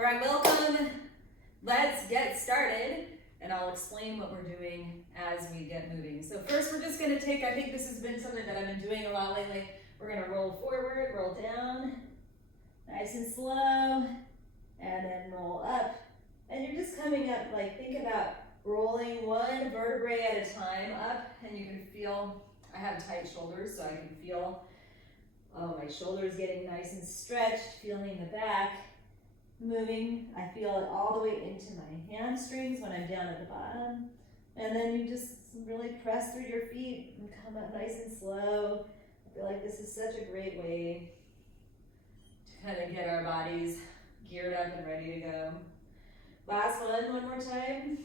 All right, welcome. Let's get started, and I'll explain what we're doing as we get moving. So first we're just gonna take, I think this has been something that I've been doing a lot lately. We're gonna roll forward, roll down, nice and slow, and then roll up. And you're just coming up, like think about rolling one vertebrae at a time up, and you can feel, I have tight shoulders, so I can feel my shoulders getting nice and stretched, feeling the back moving. I feel it all the way into my hamstrings when I'm down at the bottom. And then you just really press through your feet and come up nice and slow. I feel like this is such a great way to kind of get our bodies geared up and ready to go. Last one more time.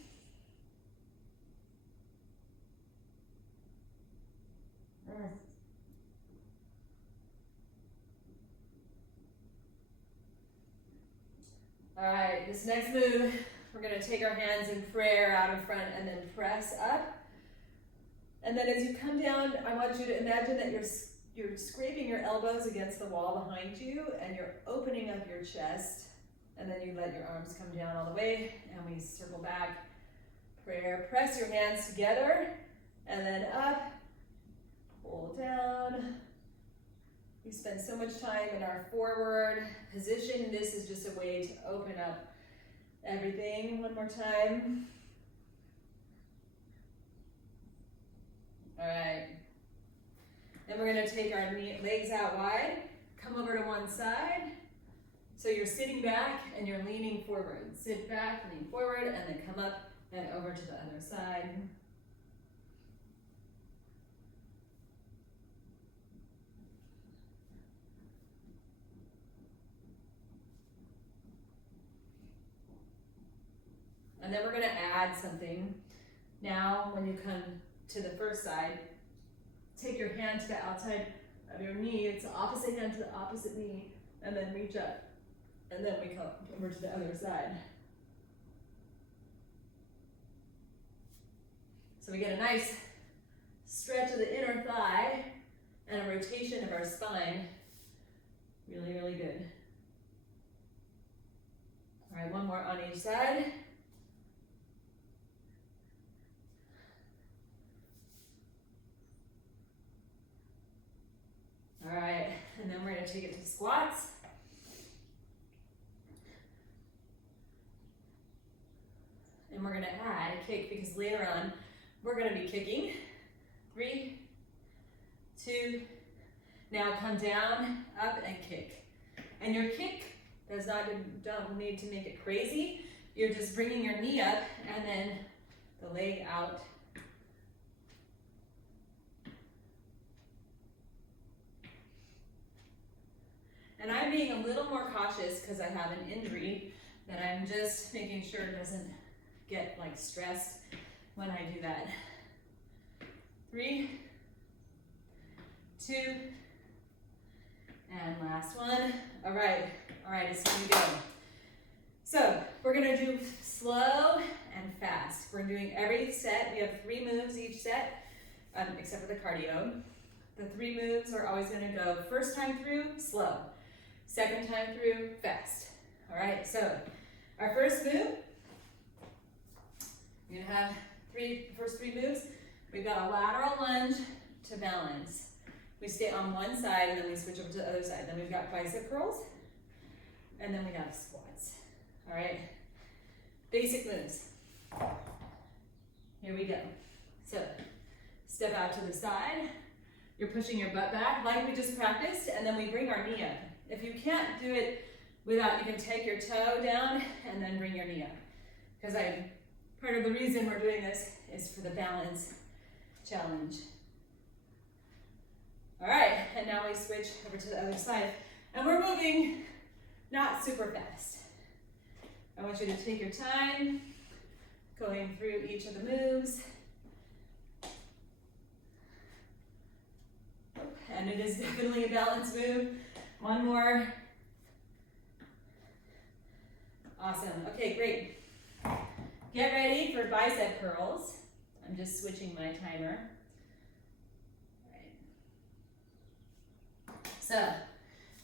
All right, this next move, we're gonna take our hands in prayer out in front and then press up. And then as you come down, I want you to imagine that you're scraping your elbows against the wall behind you and you're opening up your chest. And then you let your arms come down all the way and we circle back. Prayer, press your hands together and then up, pull down. We spend so much time in our forward position. This is just a way to open up everything. One more time. All right. Then we're gonna take our legs out wide, come over to one side. So you're sitting back and you're leaning forward. Sit back, lean forward, and then come up and over to the other side. And then we're gonna add something. Now, when you come to the first side, take your hand to the outside of your knee. It's the opposite hand to the opposite knee, and then reach up. And then we come over to the other side. So we get a nice stretch of the inner thigh and a rotation of our spine. Really, really good. All right, one more on each side. All right, and then we're gonna take it to squats. And we're gonna add a kick because later on, we're gonna be kicking. 3, 2, now come down, up and kick. And your kick don't need to make it crazy. You're just bringing your knee up and then the leg out. And I'm being a little more cautious because I have an injury that I'm just making sure it doesn't get like stressed when I do that. 3, 2, and last one. All right, it's time to go. So we're gonna do slow and fast. We're doing every set. We have 3 moves each set, except for the cardio. The 3 moves are always gonna go first time through, slow. Second time through, fast. All right, so our first move, you're gonna have first three moves. We've got a lateral lunge to balance. We stay on one side and then we switch over to the other side. Then we've got bicep curls, and then we have squats. All right, basic moves. Here we go. So step out to the side. You're pushing your butt back like we just practiced, and then we bring our knee up. If you can't do it without, you can take your toe down and then bring your knee up. Because part of the reason we're doing this is for the balance challenge. All right, and now we switch over to the other side. And we're moving not super fast. I want you to take your time going through each of the moves. And it is definitely a balance move. One more. Awesome. Okay, great. Get ready for bicep curls. I'm just switching my timer. All right. So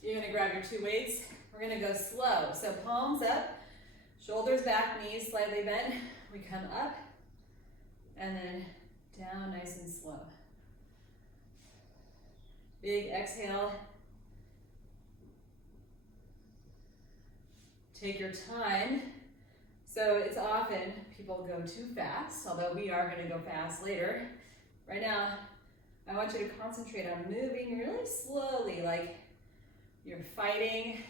you're gonna grab your 2 weights we're gonna go slow. So palms up, shoulders back, knees slightly bent. We come up and then down nice and slow. Big exhale. Take your time. So it's often people go too fast, although we are going to go fast later. Right now, I want you to concentrate on moving really slowly, like you're fighting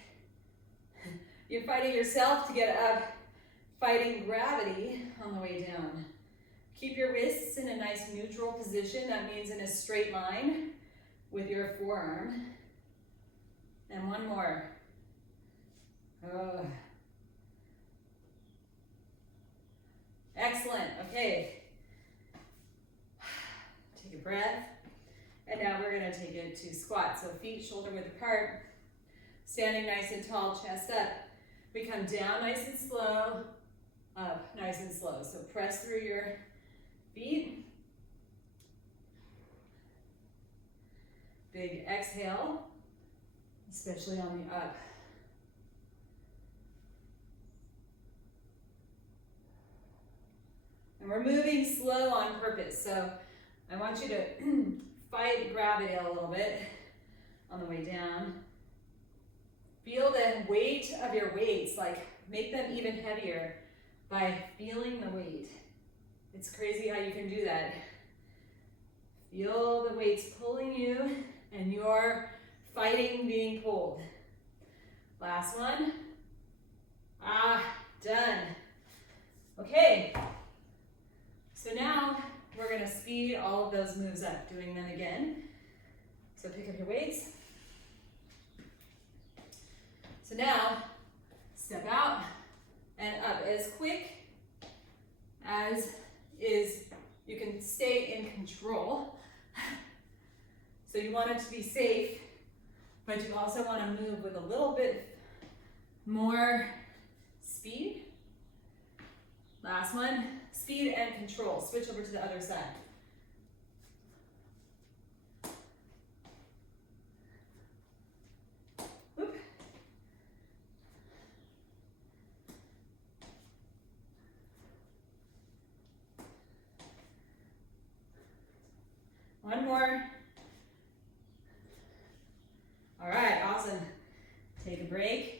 yourself to get up, fighting gravity on the way down. Keep your wrists in a nice neutral position. That means in a straight line with your forearm. And one more. Excellent. Okay. Take a breath. And now we're going to take it to squat. So feet shoulder width apart. Standing nice and tall, chest up. We come down nice and slow, up nice and slow. So press through your feet. Big exhale, especially on the up. And we're moving slow on purpose. So I want you to fight gravity a little bit on the way down. Feel the weight of your weights, like make them even heavier by feeling the weight. It's crazy how you can do that. Feel the weights pulling you and you're fighting being pulled. Last one. Done. Okay. So now we're going to speed all of those moves up, doing them again. So pick up your weights. So now, step out and up as quick as is. You can stay in control. So you want it to be safe, but you also want to move with a little bit more speed. Last one, speed and control. Switch over to the other side. Whoop. One more. All right, awesome. Take a break.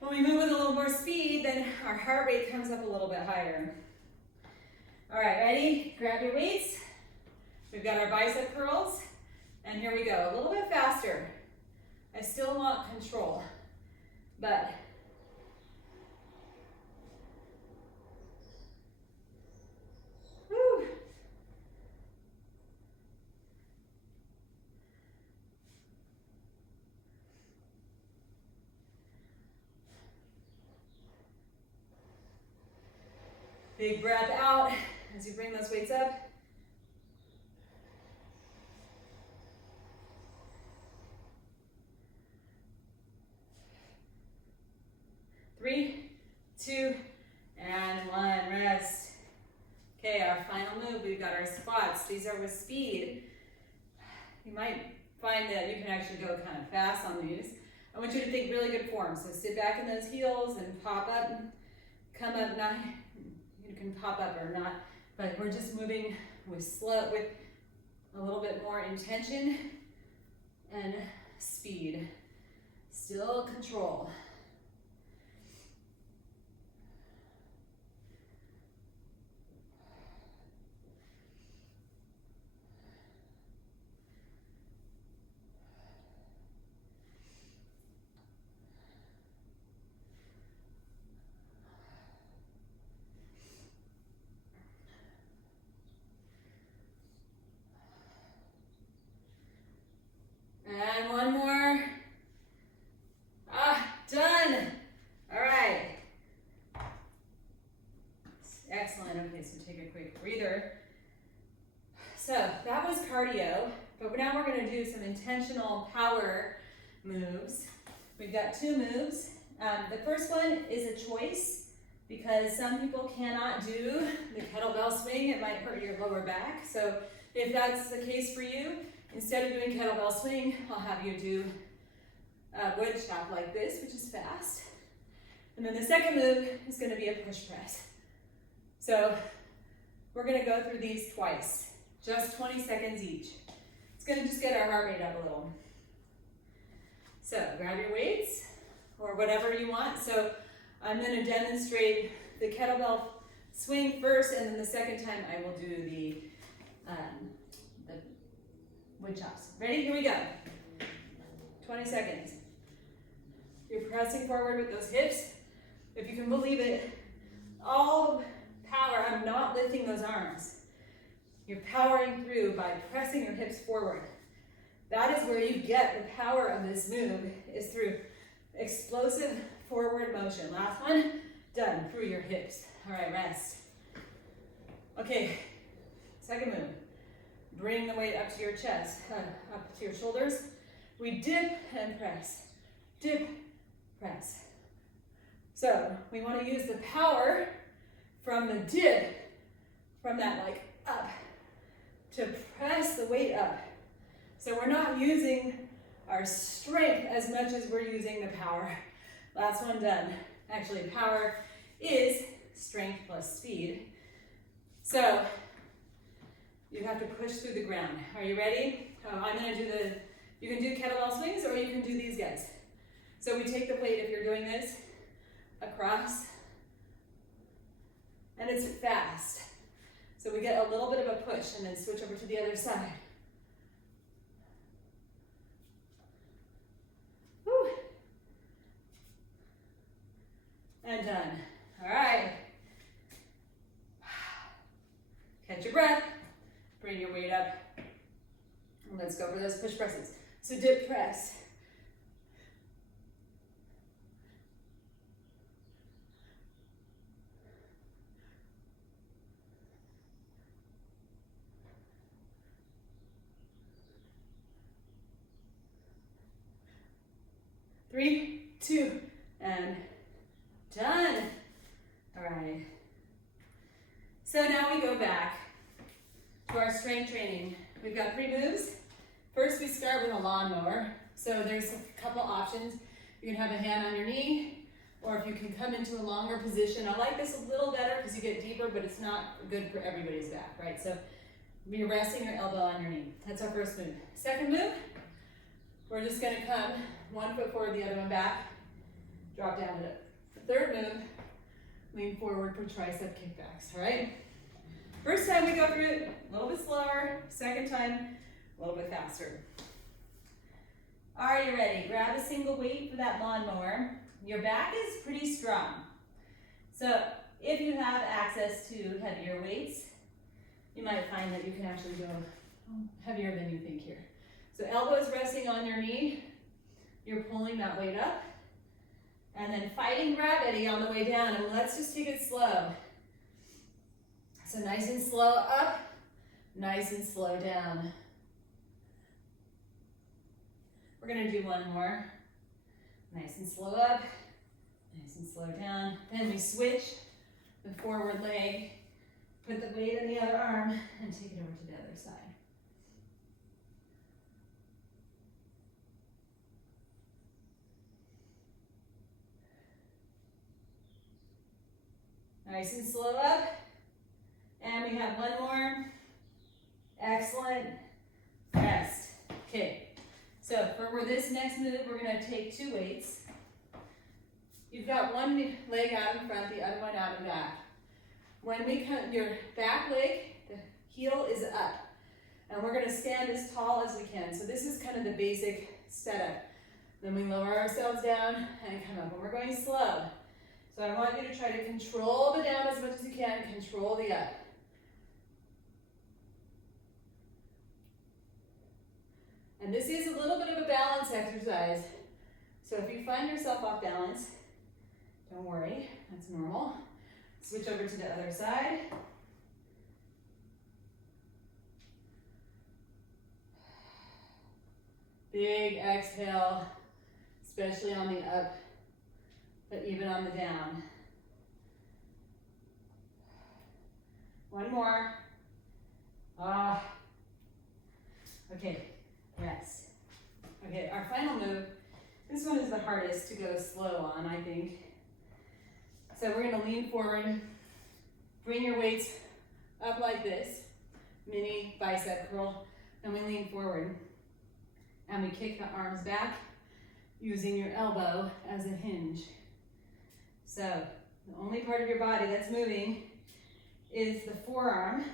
When we move with a little more speed, then our heart rate comes up a little bit higher. All right, ready? Grab your weights. We've got our bicep curls, and here we go. A little bit faster. I still want control, but whew. Big breath out as you bring those weights up. Three, two, and one. Rest. Okay, our final move, we've got our squats. These are with speed. You might find that you can actually go kind of fast on these. I want you to think really good form. So sit back in those heels and pop up, come up, not, you can pop up or not, but we're just moving with a little bit more intention and speed. Still control. And one more. Done. All right. Excellent. Okay, so take a quick breather. So that was cardio, but now we're going to do some intentional power moves. We've got two moves. The first one is a choice because some people cannot do the kettlebell swing. It might hurt your lower back. So if that's the case for you, instead of doing kettlebell swing, I'll have you do wood chop like this, which is fast. And then the second move is going to be a push press. So we're going to go through these twice, just 20 seconds each. It's going to just get our heart rate up a little. So grab your weights or whatever you want. So I'm going to demonstrate the kettlebell swing first, and then the second time I will do the wood chops. Ready? Here we go. 20 seconds. You're pressing forward with those hips. If you can believe it, all power, I'm not lifting those arms. You're powering through by pressing your hips forward. That is where you get the power of this move, is through explosive forward motion. Last one, done, through your hips. All right, rest. Okay, second move. Bring the weight up to your chest, up to your shoulders. We dip and press, dip, press. So we want to use the power from the dip, from that like up, to press the weight up. So we're not using our strength as much as we're using the power. Last one done. Actually, power is strength plus speed. So you have to push through the ground. Are you ready? I'm going to do you can do kettlebell swings or you can do these guys. So we take the weight, if you're doing this, across, and it's fast. So we get a little bit of a push and then switch over to the other side. Whew. And done. All right. Catch your breath. Bring your weight up. And let's go for those push presses. So dip press. Three, two, and done. All right. So now we go back to our strength training. We've got 3 moves. First, we start with a lawnmower. So there's a couple options. You can have a hand on your knee, or if you can come into a longer position. I like this a little better because you get deeper, but it's not good for everybody's back, right? So you're resting your elbow on your knee. That's our first move. Second move, we're just gonna come 1 foot forward, the other one back, drop down with it. The third move, lean forward for tricep kickbacks, all right? First time we go through it, a little bit slower. Second time, a little bit faster. Are you ready? Grab a single weight for that lawnmower. Your back is pretty strong. So if you have access to heavier weights, you might find that you can actually go heavier than you think here. So elbows resting on your knee. You're pulling that weight up. And then fighting gravity on the way down. And let's just take it slow. So nice and slow up, nice and slow down. We're gonna do one more. Nice and slow up, nice and slow down. Then we switch the forward leg, put the weight in the other arm, and take it over to the other side. Nice and slow up. And we have one more. Excellent. Rest. Okay. So for this next move, we're going to take 2 weights. You've got one leg out in front, the other one out in back. When we cut your back leg, the heel is up. And we're going to stand as tall as we can. So this is kind of the basic setup. Then we lower ourselves down and come up. And we're going slow. So I want you to try to control the down as much as you can, control the up. And this is a little bit of a balance exercise. So if you find yourself off balance, don't worry, that's normal. Switch over to the other side. Big exhale, especially on the up, but even on the down. One more. Okay, rest. Okay, our final move This one is the hardest to go slow on, I think. So we're gonna lean forward, bring your weights up like this, mini bicep curl, and we lean forward. And we kick the arms back using your elbow as a hinge. So the only part of your body that's moving is the forearm.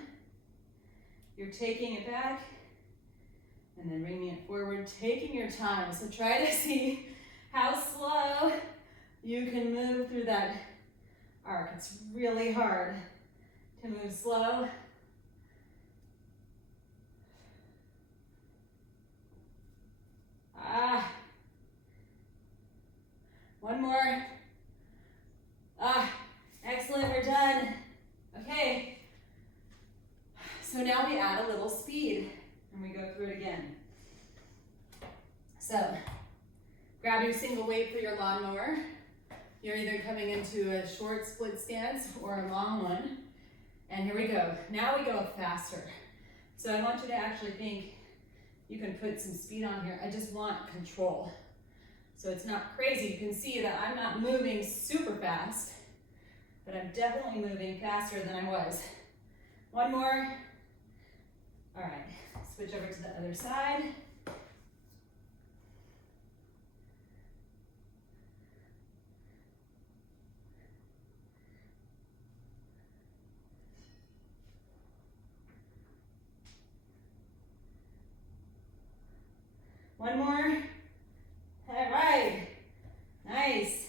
You're taking it back and then bringing it forward, taking your time. So try to see how slow you can move through that arc. It's really hard to move slow. One more. Excellent, we're done. Okay. So now we add a little speed and we go through it again. So grab your single weight for your lawnmower. You're either coming into a short split stance or a long one. And here we go. Now we go faster. So I want you to actually think you can put some speed on here. I just want control. So it's not crazy. You can see that I'm not moving super fast, but I'm definitely moving faster than I was. One more. All right, switch over to the other side. One more. All right, nice.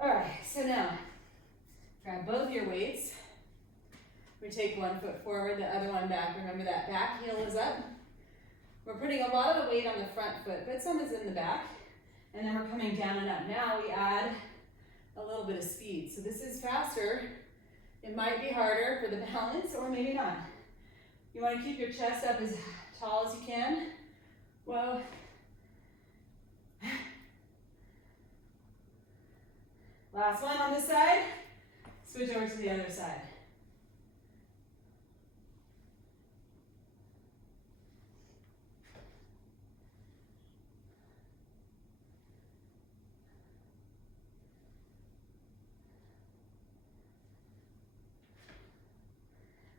All right, so now grab both your weights. We take one foot forward, the other one back. Remember that back heel is up. We're putting a lot of the weight on the front foot, but some is in the back. And then we're coming down and up. Now we add a little bit of speed. So this is faster. It might be harder for the balance or maybe not. You want to keep your chest up as tall as you can. Whoa. Last one on this side. Switch over to the other side.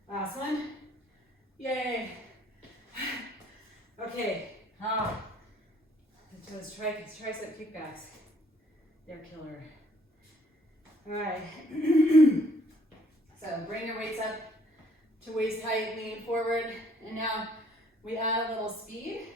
Last one. Yay. Okay. Those tricep kickbacks. They're killer. All right. So bring your weights up to waist height, lean forward. And now we add a little speed.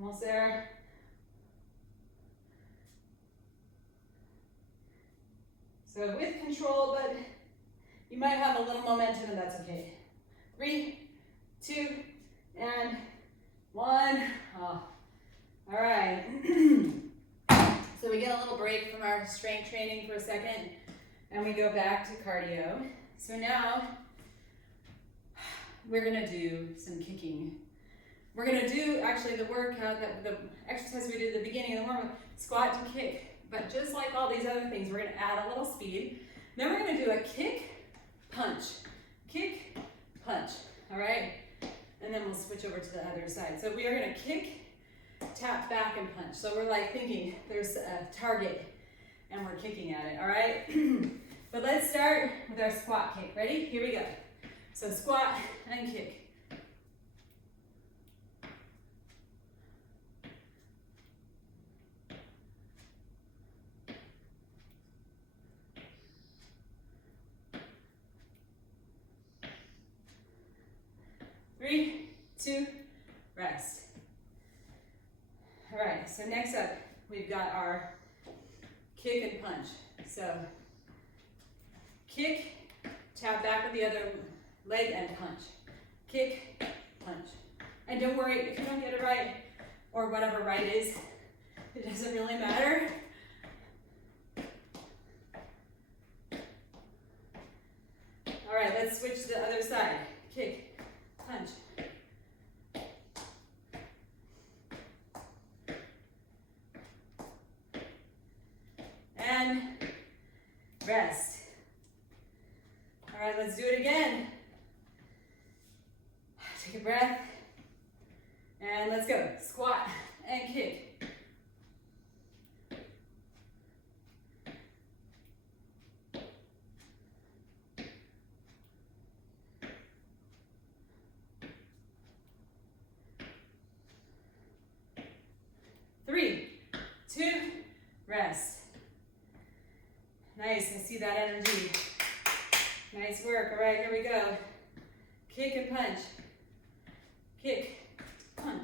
Almost there. So with control, but you might have a little momentum and that's okay. 3, 2, and 1. All right. So we get a little break from our strength training for a second and we go back to cardio. So now we're gonna do some kicking. We're gonna do actually the workout, the exercise we did at the beginning of the warm-up, squat to kick. But just like all these other things, we're gonna add a little speed. Then we're gonna do a kick, punch, all right? And then we'll switch over to the other side. So we are gonna kick, tap back and punch. So we're like thinking there's a target and we're kicking at it, all right? But let's start with our squat kick. Ready? Here we go. So squat and kick. Three, 2, rest. All right, so next up, we've got our kick and punch. So kick, tap back with the other leg and punch. Kick, punch. And don't worry, if you don't get it right, or whatever right is, it doesn't really matter. All right, let's switch to the other side. and rest. All right, let's do it again. Take a breath, and let's go. Squat and kick. 3, 2, rest. Nice, I see that energy. Nice work. All right, here we go. Kick and punch. Kick, punch.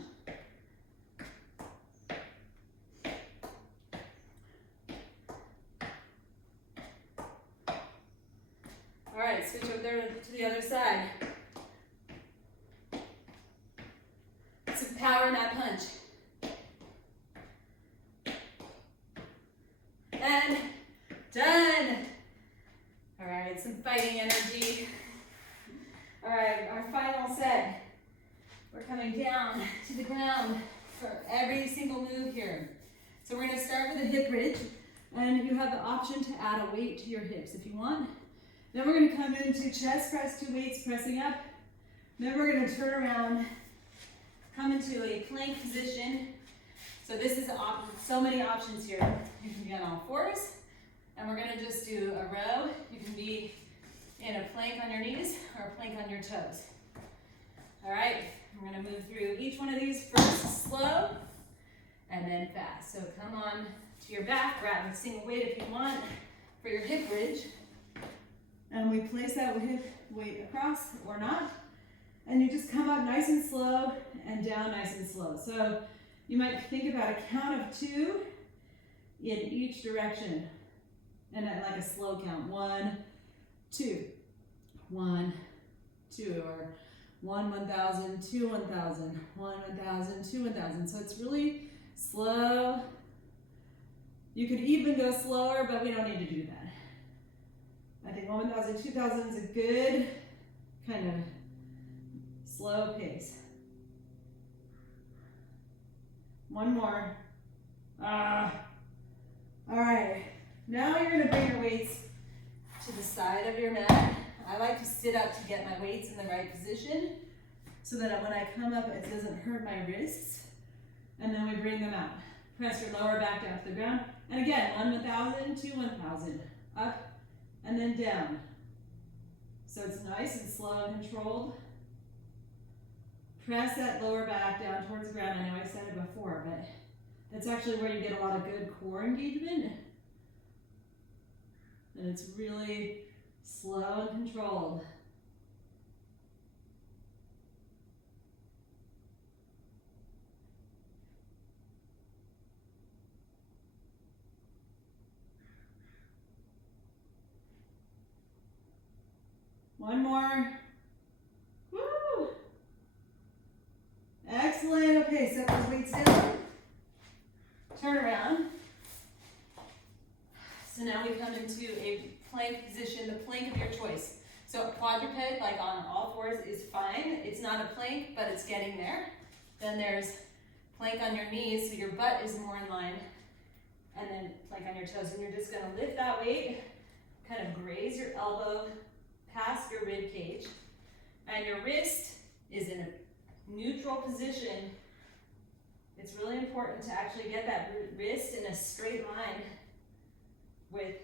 All right, switch over there to the other side. Some power in that punch. And done. All right, some fighting energy. All right, our final set. We're coming down to the ground for every single move here. So we're gonna start with a hip bridge, and you have the option to add a weight to your hips if you want. Then we're gonna come into chest press, 2 weights pressing up. Then we're gonna turn around, come into a plank position. So this is so many options here. You can be on all fours, and we're gonna just do a row. You can be in a plank on your knees or a plank on your toes. All right, we're gonna move through each one of these first slow and then fast. So come on to your back, grab a single weight if you want for your hip bridge. And we place that hip weight across or not. And you just come up nice and slow and down nice and slow. So you might think about a count of 2 in each direction. And then like a slow count, 1, 2, 1, 2, or 1, 1,000, 2, 1,000, 1, 1,000, 2, 1,000. So it's really slow. You could even go slower, but we don't need to do that. I think 1,000, 2,000 is a good kind of slow pace. One more. All right. Now you're gonna bring your weights to the side of your mat. I like to sit up to get my weights in the right position so that when I come up, it doesn't hurt my wrists. And then we bring them out. Press your lower back down to the ground. And again, 1,000, 2, 1,000. Up and then down. So it's nice and slow and controlled. Press that lower back down towards the ground. I know I said it before, but that's actually where you get a lot of good core engagement. And it's really slow and controlled. One more. Woo! Excellent. Okay, set those weights down. Turn around. So now we come into a plank position, the plank of your choice. So quadruped, like on all fours, is fine. It's not a plank, but it's getting there. Then there's plank on your knees, so your butt is more in line. And then plank on your toes. And you're just gonna lift that weight, kind of graze your elbow past your rib cage. And your wrist is in a neutral position. It's really important to actually get that wrist in a straight line with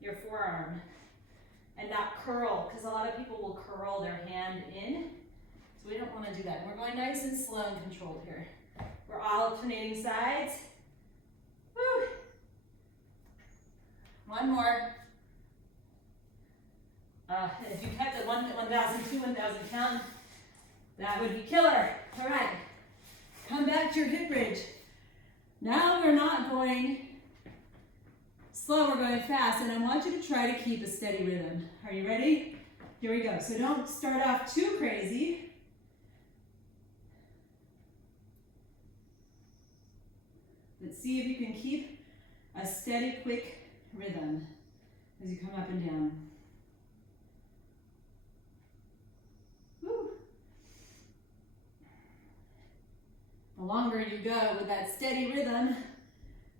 your forearm and not curl, because a lot of people will curl their hand in. So we don't want to do that. We're going nice and slow and controlled here. We're alternating sides. Woo! One more. If you kept the 1,000, 2, 1,000 count, that would be killer. All right, come back to your hip bridge. Now we're not going slow, we're going fast, and I want you to try to keep a steady rhythm. Are you ready? Here we go. So don't start off too crazy. Let's see if you can keep a steady, quick rhythm as you come up and down. Woo. The longer you go with that steady rhythm,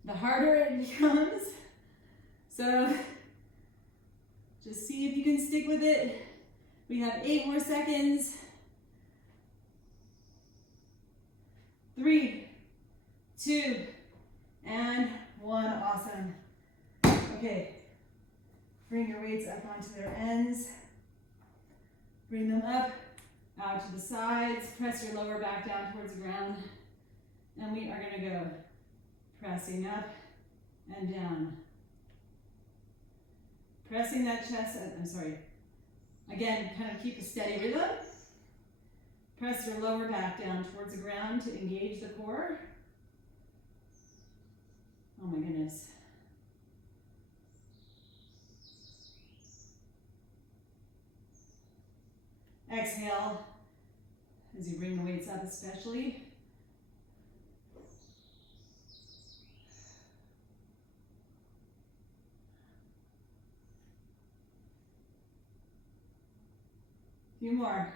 the harder it becomes. So just see if you can stick with it. We have 8 more seconds. 3, 2, and 1. Awesome. Okay. Bring your weights up onto their ends. Bring them up, out to the sides. Press your lower back down towards the ground. And we are going to go pressing up and down. Pressing that chest, again, kind of keep a steady rhythm. Press your lower back down towards the ground to engage the core. Oh my goodness. Exhale as you bring the weights up, especially. Few more.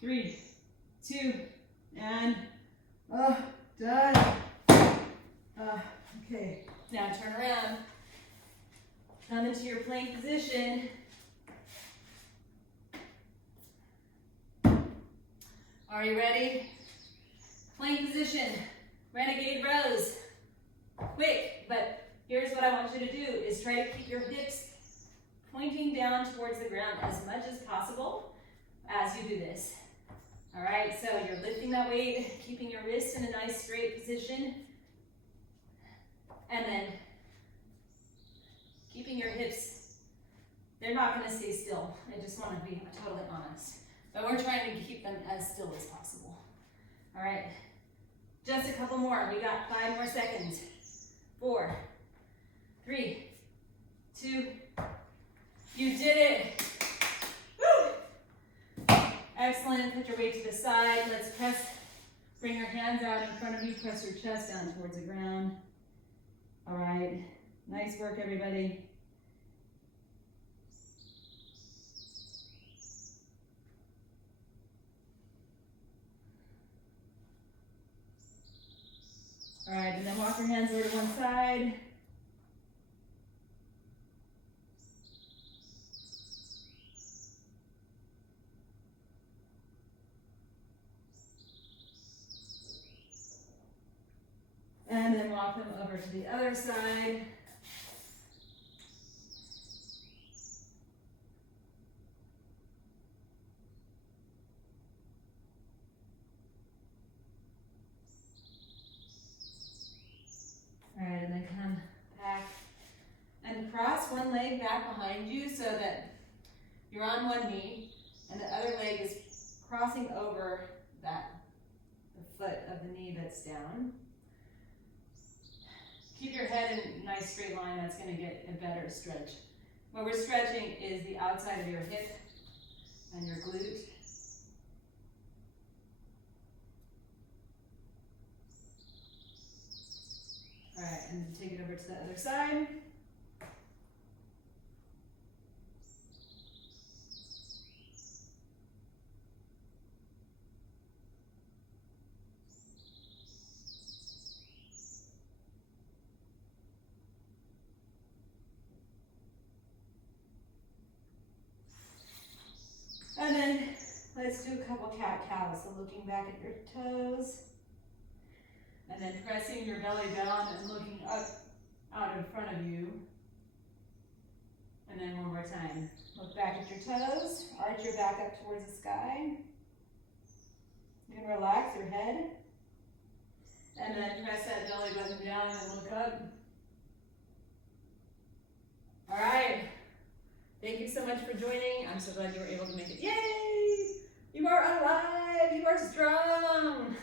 3, 2, and done. Okay, now turn around. Come into your plank position. Are you ready? Plank position, renegade rows. Quick, but here's what I want you to do is try to keep your hips pointing down towards the ground as much as possible as you do this. All right, so you're lifting that weight, keeping your wrists in a nice straight position, and then keeping your hips, they're not gonna stay still. I just wanna be totally honest. But we're trying to keep them as still as possible. All right, just a couple more. We got 5 more seconds. 4, 3, 2, you did it. Woo! Excellent, put your weight to the side. Let's press, bring your hands out in front of you, press your chest down towards the ground. All right, nice work, everybody. All right, and then walk your hands over to one side. And then walk them over to the other side. All right, and then come back and cross one leg back behind you so that you're on one knee and the other leg is crossing over the foot of the knee that's down. Keep your head in a nice straight line. That's going to get a better stretch. What we're stretching is the outside of your hip and your glute. All right, and take it over to the other side. And then let's do a couple cat-cows. So looking back at your toes. And then pressing your belly down and looking up, out in front of you. And then one more time. Look back at your toes. Arch your back up towards the sky. You can relax your head. And then press that belly button down and look up. All right. Thank you so much for joining. I'm so glad you were able to make it. Yay! You are alive! You are strong!